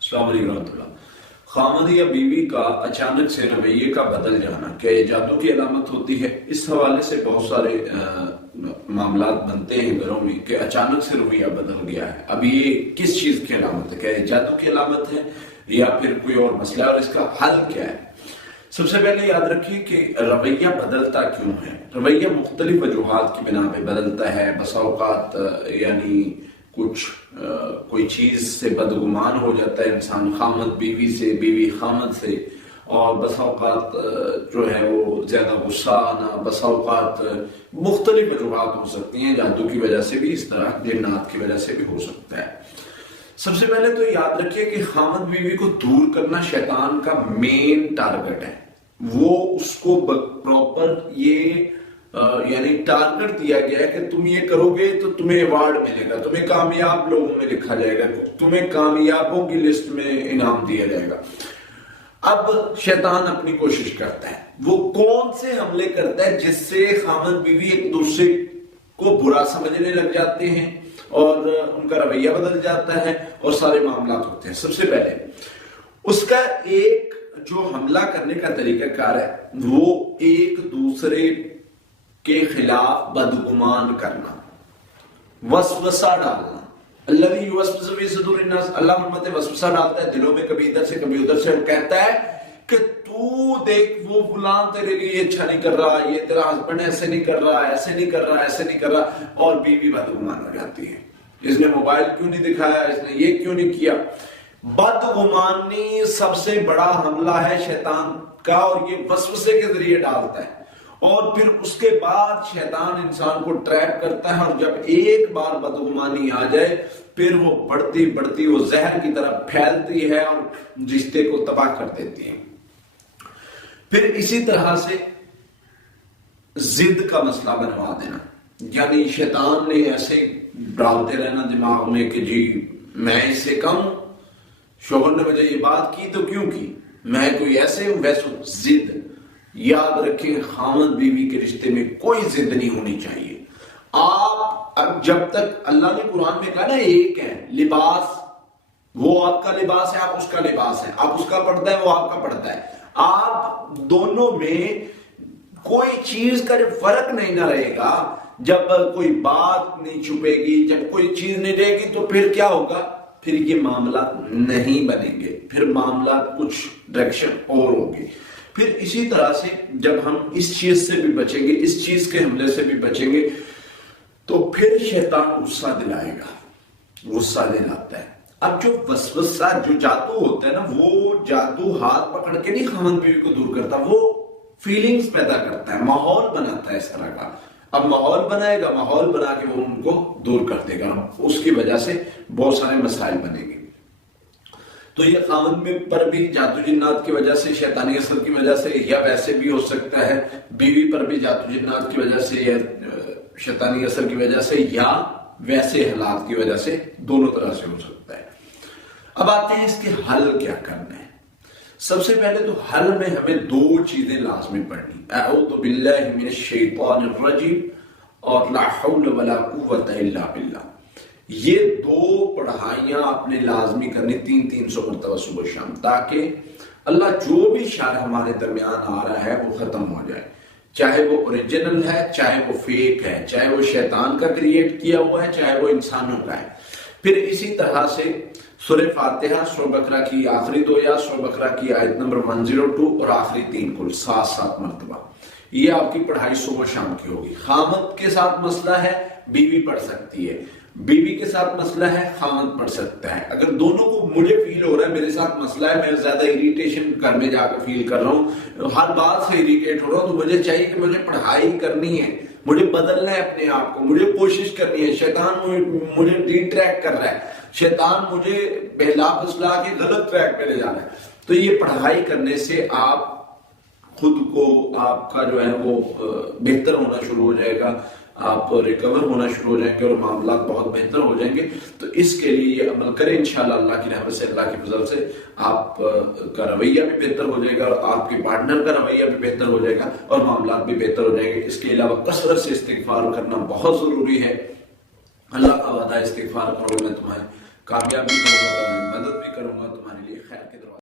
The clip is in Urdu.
السلام علیکم ورحمۃ اللہ۔ خامد یا بیوی کا اچانک سے رویے کا بدل جانا کیا یہ جادو کی علامت ہوتی ہے؟ اس حوالے سے بہت سارے معاملات بنتے ہیں گھروں میں کہ اچانک سے رویہ بدل گیا ہے۔ اب یہ کس چیز کی علامت ہے؟ کیا یہ جادو کی علامت ہے یا پھر کوئی اور مسئلہ ہے، اور اس کا حل کیا ہے؟ سب سے پہلے یاد رکھیے کہ رویہ بدلتا کیوں ہے۔ رویہ مختلف وجوہات کی بنا پہ بدلتا ہے۔ بسا اوقات یعنی کوئی چیز سے بدگمان ہو جاتا ہے انسان، خامد بیوی سے، بیوی خامد سے، اور بسا اوقات جو ہے وہ زیادہ غصہ آنا، بسا اوقات مختلف وجوہات ہو سکتی ہیں، جادو کی وجہ سے بھی، اس طرح جنات کی وجہ سے بھی ہو سکتا ہے۔ سب سے پہلے تو یاد رکھیے کہ خامد بیوی کو دور کرنا شیطان کا مین ٹارگٹ ہے۔ وہ اس کو پراپر یہ یعنی ٹارگٹ دیا گیا ہے کہ تم یہ کرو گے تو تمہیں ایوارڈ ملے گا، تمہیں کامیاب لوگوں میں لکھا جائے گا، تمہیں کامیابوں کی لسٹ میں انعام دیا جائے گا۔ اب شیطان اپنی کوشش کرتا ہے، وہ کون سے حملے کرتا ہے جس سے خامد بیوی ایک دوسرے کو برا سمجھنے لگ جاتے ہیں اور ان کا رویہ بدل جاتا ہے اور سارے معاملات ہوتے ہیں۔ سب سے پہلے اس کا ایک جو حملہ کرنے کا طریقہ کار ہے وہ ایک دوسرے کے خلاف بدگمان کرنا، وسوسہ ڈالنا۔ الذی یوسوس فی صدور الناس، اللہ فرماتے ہیں وسوسہ ڈالتا ہے دلوں میں، کبھی ادھر سے کبھی ادھر سے، اور کہتا ہے کہ تو دیکھ وہ فلان تیرے لیے اچھا نہیں کر رہا، یہ تیرا ہسبینڈ ایسے نہیں کر رہا، ایسے نہیں کر رہا، ایسے نہیں کر رہا، اور بیوی بدگمان ہو جاتی ہے۔ اس نے موبائل کیوں نہیں دکھایا، اس نے یہ کیوں نہیں کیا۔ بدگمانی سب سے بڑا حملہ ہے شیطان کا، اور یہ وسوسے کے ذریعے ڈالتا ہے، اور پھر اس کے بعد شیطان انسان کو ٹریپ کرتا ہے، اور جب ایک بار بدگمانی آ جائے پھر وہ بڑھتی بڑھتی وہ زہر کی طرح پھیلتی ہے اور رشتے کو تباہ کر دیتی ہے۔ پھر اسی طرح سے ضد کا مسئلہ بنوا دینا، یعنی شیطان نے ایسے ڈالتے رہنا دماغ میں کہ جی میں اس سے کم ہوں، شوہر نے مجھے یہ بات کی تو کیوں کی، میں کوئی ایسے ہوں ویسے ہوں۔ ضد، یاد رکھیں خامد بیوی کے رشتے میں کوئی ضد نہیں ہونی چاہیے۔ آپ اب جب تک اللہ نے قرآن میں کہا نا ایک ہے لباس، وہ آپ کا لباس ہے، آپ اس کا لباس ہے، آپ اس کا پڑھتا ہے، وہ آپ کا پڑھتا ہے، آپ دونوں میں کوئی چیز کا جب فرق نہیں نہ رہے گا، جب کوئی بات نہیں چھپے گی، جب کوئی چیز نہیں رہے گی، تو پھر کیا ہوگا، پھر یہ معاملات نہیں بنیں گے، پھر معاملات کچھ ڈائریکشن اور ہوگی۔ پھر اسی طرح سے جب ہم اس چیز سے بھی بچیں گے، اس چیز کے حملے سے بھی بچیں گے، تو پھر شیطان غصہ دلائے گا، غصہ دلاتا ہے۔ اب جو وسوسہ، جو جادو ہوتا ہے نا، وہ جادو ہاتھ پکڑ کے نہیں خامد بیوی کو دور کرتا، وہ فیلنگز پیدا کرتا ہے، ماحول بناتا ہے اس طرح کا۔ اب ماحول بنائے گا، ماحول بنا کے وہ ان کو دور کر دے گا، اس کی وجہ سے بہت سارے مسائل بنے گے۔ تو یہ خامد میں پر بھی جادو جنات کی وجہ سے، شیطانی اثر کی وجہ سے، یا ویسے بھی ہو سکتا ہے بیوی پر بھی جادو جنات کی وجہ سے یا شیطانی اثر کی وجہ سے، یا ویسے حالات کی وجہ سے، دونوں طرح سے ہو سکتا ہے۔ اب آتے ہیں اس کے حل کیا کرنا ہے۔ سب سے پہلے تو حل میں ہمیں دو چیزیں لازمی پڑھنی، اعوذ باللہ من الشیطان الرجیم اور لا حول ولا قوت الا باللہ۔ یہ دو پڑھائیاں آپ نے لازمی کرنی 300 مرتبہ صبح شام، تاکہ اللہ جو بھی شر ہمارے درمیان آ رہا ہے وہ ختم ہو جائے، چاہے وہ اوریجنل ہے، چاہے وہ فیک ہے، چاہے وہ شیطان کا کریٹ کیا ہوا ہے، چاہے وہ انسانوں کا ہے۔ پھر اسی طرح سے سورہ فاتحہ، سورہ بقرہ کی آخری 2 یا سورہ بقرہ کی آیت نمبر 102 اور آخری 3 کل 7 مرتبہ، یہ آپ کی پڑھائی صبح شام کی ہوگی۔ خامد کے ساتھ مسئلہ ہے، بیوی پڑھ سکتی ہے، بیوی کے ساتھ مسئلہ ہے، خامد پڑھ سکتا ہے۔ اگر دونوں کو مجھے فیل ہو رہا ہے میرے ساتھ مسئلہ ہے، میں زیادہ اریٹیشن گھر میں جا کے فیل کر رہا ہوں، ہر بات سے اریٹیٹ ہو رہا ہوں، تو مجھے چاہیے کہ مجھے پڑھائی کرنی ہے، مجھے بدلنا ہے اپنے آپ کو، مجھے کوشش کرنی ہے۔ شیطان مجھے ڈی ٹریک کر رہا ہے، شیطان مجھے بہلا پھسلا کے غلط ٹریک پہ لے جا رہا ہے۔ تو یہ پڑھائی کرنے سے آپ خود کو، آپ کا جو ہے وہ بہتر ہونا شروع ہو جائے گا، آپ ریکور ہونا شروع ہو جائیں گے اور معاملات بہت بہتر ہو جائیں گے۔ تو اس کے لیے یہ عمل کریں، انشاءاللہ اللہ کی رحمت سے، اللہ کی فضل سے آپ کا رویہ بھی بہتر ہو جائے گا اور آپ کے پارٹنر کا رویہ بھی بہتر ہو جائے گا اور معاملات بھی بہتر ہو جائیں گے۔ اس کے علاوہ کثرت سے استغفار کرنا بہت ضروری ہے۔ اللہ کا وعدہ استغفار کرو میں تمہیں کامیابی ہوگا، مدد بھی کروں گا، تمہارے لیے خیر کے دروازے